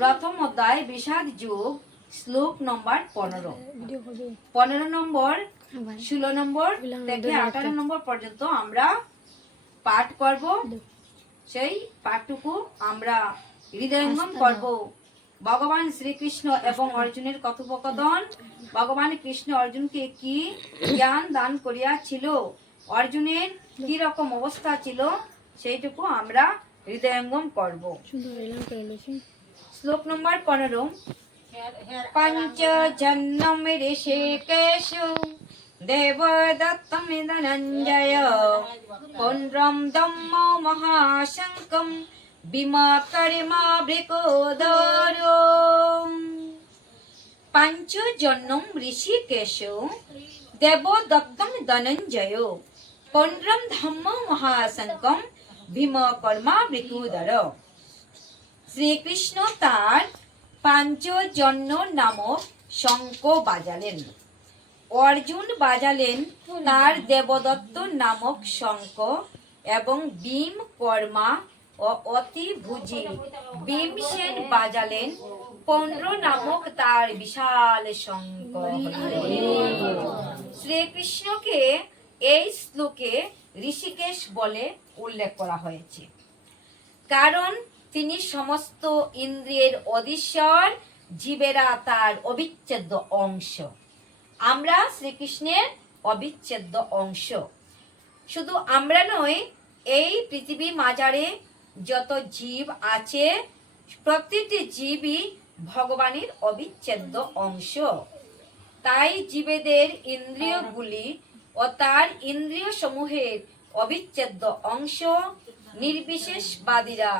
প্রথম অধ্যায় বিষাদ যুগ শ্লোক নম্বর পনেরো। পনেরো নম্বর ষোলো নম্বর থেকে আঠারো নম্বর পর্যন্ত আমরা পাঠ করব। সেই পাঠটুকু আমরা হৃদয়ঙ্গম করব। ভগবান শ্রীকৃষ্ণ এবং অর্জুনের কথোপকথন। ভগবান কৃষ্ণ অর্জুনকে কি জ্ঞান দান করিয়াছিল? অর্জুনের কি রকম অবস্থা ছিল? সেইটুকু আমরা হৃদয়ঙ্গম করব। শ্লোক নম্বর পনেরো পঞ্চজন্ম ঋষিকেশ দেবদত্তম ধনঞ্জয় পুণ্ড্রম দম্ম মহাশঙ্কম বিমাকর্মা বৃকোদর পঞ্চজন্ম ঋষিকেশ দেবদত্তম ধনঞ্জয় পুণ্ড্রম ধম্ম মহাশঙ্কম ভীমকর্মা বৃকুদর শ্রীকৃষ্ণ তার পাঞ্চজন্য নামক শঙ্খ বাজালেন অর্জুন বাজালেন তার দেবদত্ত নামক শঙ্খ এবং ভীম কর্মা ও অতিভুজি ভীমসেন বাজালেন পৌন্ড্র নামক তার বিশাল শঙ্খ শ্রীকৃষ্ণকে এই শ্লোকে ঋষিকেশ বলে উল্লেখ করা হয়েছে। কারণ তিনি সমস্ত ইন্দ্রিয়ের অধীশ্বর, জীবেরা তার অবিচ্ছেদ্য অংশ। আমরা শ্রীকৃষ্ণের অবিচ্ছেদ্য অংশ। শুধু আমরা নই, এই পৃথিবী মাজারে যত জীব আছে, প্রতিটি জীবই ভগবানের অবিচ্ছেদ্য অংশ। তাই জীবেদের ইন্দ্রিয়গুলি ও তার ইন্দ্রিয় সমূহের অবিচ্ছেদ্য অংশ, নির্বিশেষবাদীরা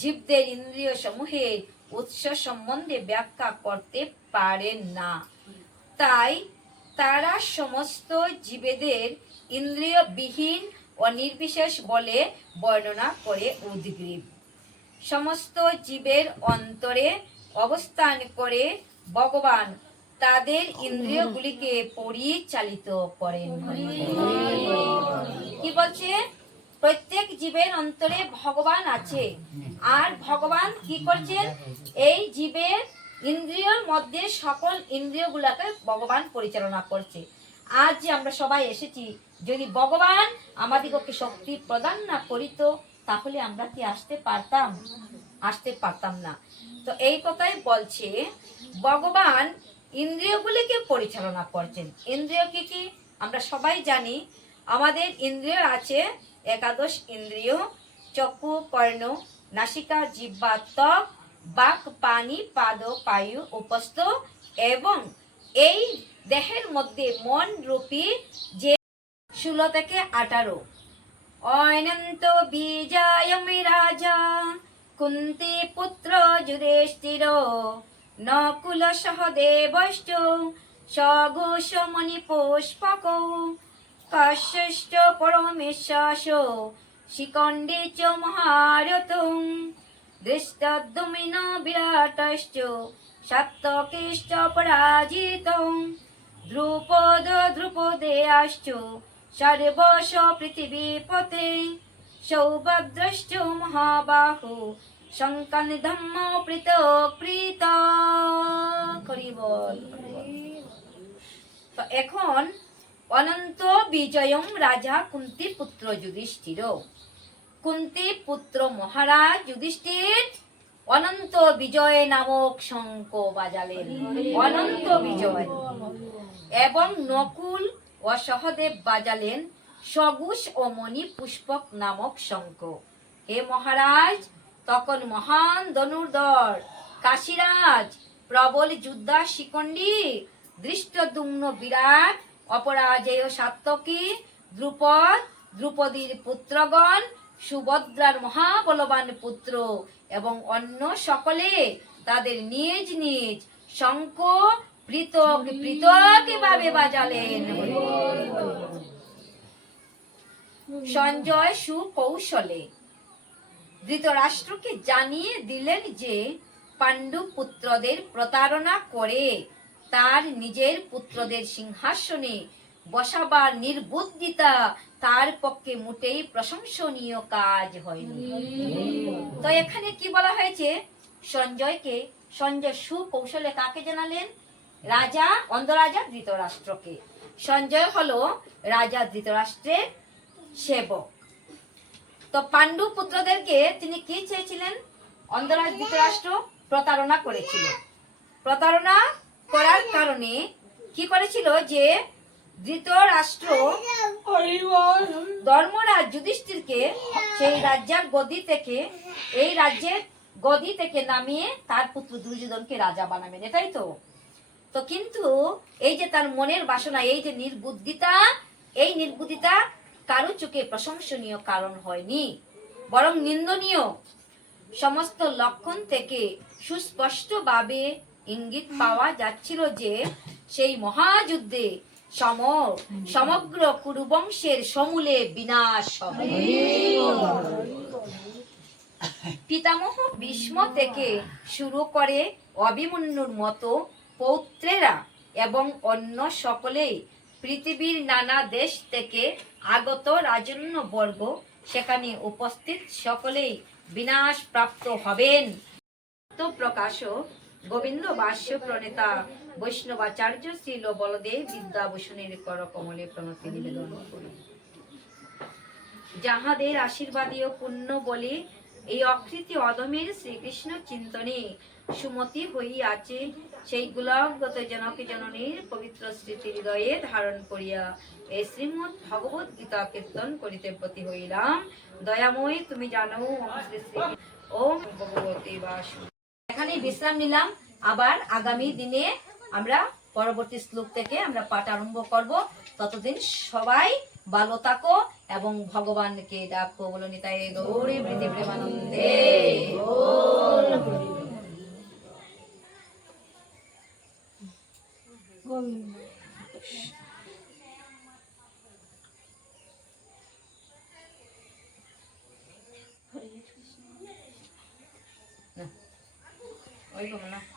জীবদের ইন্দ্রিয় সমূহের উৎস সম্বন্ধে ব্যাখ্যা করতে পারেন না। তাই তারা সমস্ত জীবেদের ইন্দ্রিয় বিহীন ও নির্বিশেষ বলে বর্ণনা করে উদ্গ্রীব। সমস্ত জীবের অন্তরে অবস্থান করে ভগবান তাদের ইন্দ্রিয়গুলিকে পরিচালিত করেন। কি বলছে? প্রত্যেক জীবের অন্তরে ভগবান আছে। আর ভগবান কি করছেন? এই জীবের ইন্দ্রিয়র মধ্যে সকল ইন্দ্রিয়গুলোকে ভগবান পরিচালনা করছে। আজ যে আমরা সবাই এসেছি, যদি ভগবান আমাদিগকে শক্তি প্রদান না করিত, তাহলে আমরা কি আসতে পারতাম? আসতে পারতাম না। তো এই কথাই বলছে, ভগবান ইন্দ্রিয়গুলিকে পরিচালনা করছেন। ইন্দ্রিয় কি কি? আমরা সবাই জানি। আমাদের ইন্দ্রিয় আছে একাদশ ইন্দ্রিয়, চক্ষু, কর্ণ, নাসিকা, জিহ্বা, ত্বক, বাক, পানি, পাদ পায়ু উপস্থ এবং এই দেহের মধ্যে মন রূপী যে ষোলো থেকে আঠারো। অনন্ত বীজায়মি রাজা, কুন্তি পুত্র যুধিষ্ঠির, নকুল সহদেবশ্চ সঘোষ মণি পুষ্পক কাশ্যশ্চ পরমেশ্বাস শিকণ্ডে চ মহারথ। দৃষ্টদ্যমিন বিরাটশ্চ সাত্তকেশ্চ পরাজিত। দ্রুপদ দ্রুপদেয়াশ্চ সর্বশ পৃথিবীপতে সৌভদ্রশ্চ মহাবাহু শঙ্কন ধম্ম প্রীত প্রীত করিবল তো এখন অনন্ত বিজয়ম রাজা কুন্তি পুত্র যুধিষ্ঠির। কুন্তি পুত্র মহারাজ যুধিষ্ঠির, অনন্ত বিজয় নামক শঙ্খ বাজালেন। অনন্ত বিজয়। এবং নকুল ও সহদেব বাজালেন সগুষ ও মণি পুষ্পক নামক শঙ্খ। হে মহারাজ, তখন মহান ধনুর্ধর কাশীরাজ প্রবল যোদ্ধা শিকণ্ডী দৃষ্টদুম্ন বিরাট অপরাজেয় সাত্তকী দ্রুপদ দ্রুপদীর পুত্রগণ সুভদ্রার মহাবলবান পুত্র এবং অন্য সকলে তাদের নিজ নিজ শঙ্খ পৃথক পৃথক ভাবে বাজালেন। সঞ্জয় সুকৌশলে ধৃতরাষ্ট্রকে জানিয়ে দিলেন যে পাণ্ডু পুত্রদের প্রতারণা করে তার নিজের পুত্রদের সিংহাসনে বসাবার নির্বুদ্ধিতা তার পক্ষে মোটেই প্রশংসনীয় কাজ হয়নি। তো এখানে কি বলা হয়েছে? সঞ্জয়কে, সঞ্জয় সুকৌশলে কাকে জানালেন? রাজা, অন্ধরাজা ধৃতরাষ্ট্রকে। সঞ্জয় হলো রাজা ধৃতরাষ্ট্রের সেবক। তো পাণ্ডু পুত্রদেরকে তিনি কি চেয়েছিলেন? অন্ধরাজ ধৃতরাষ্ট্র প্রতারণা করেছিল। প্রতারণা করার কারণে কি করেছিল যে ধৃতরাষ্ট্র ধর্মরাজ যুধিষ্ঠিরকে সেই রাজ্যের গদি থেকে, এই রাজ্যের গদি থেকে নামিয়ে তার পুত্র দুর্যোধনকে রাজা বানাবেন। এটাই তো। তো কিন্তু এই যে তার মনের বাসনা, এই যে নির্বুদ্ধিতা, এই নির্বুদ্ধিতা কারও চোখে প্রশংসনীয় কারণ হয়নি। বরং নিন্দনীয় সমস্ত লক্ষণ থেকে সুস্পষ্টভাবে ইঙ্গিত পাওয়া যাচ্ছিল যে সেই মহাযুদ্ধে সম, সমগ্র কুরুবংশের সমূলে বিনাশ পিতামহ ভীষ্ম থেকে শুরু করে অভিমন্যুর মতো পৌত্রেরা এবং অন্য সকলেই পৃথিবীর নানা দেশ থেকে আগত রাজন্য বর্গ সেখানে উপস্থিত সকলেই বিনাশ প্রাপ্ত হবেন। তো প্রকাশক গোবিন্দ ভাষ্য প্রণেতা বৈষ্ণবাচার্য শ্রীল বলদেব বিদ্যাভূষণের কর কমলে প্রণতি নিবেদন করি। যাহাদের আশীর্বাদীয় পুণ্য বলে এই অকৃতি অদমের শ্রীকৃষ্ণ চিন্তনে সুমতি হইয়াছে, সেই গুলাগত জনক জননীর পবিত্র স্মৃতি হৃদয়ে ধারণ করিয়া এই শ্রীমৎ ভগবত গীতা কীর্তন করিতে প্রতি হইলাম। দয়াময় তুমি জানো শ্রী। ওম ভগবতী বাসু। এখানে বিশ্রাম নিলাম। আবার আগামী দিনে আমরা পরবর্তী শ্লোক থেকে আমরা পাঠ আরম্ভ করব। ততদিন সবাই ভালো থাকো এবং ভগবানকে ডাকো বলো, নিতাই গৌরী প্রীতি প্রেমানন্দে। ওই না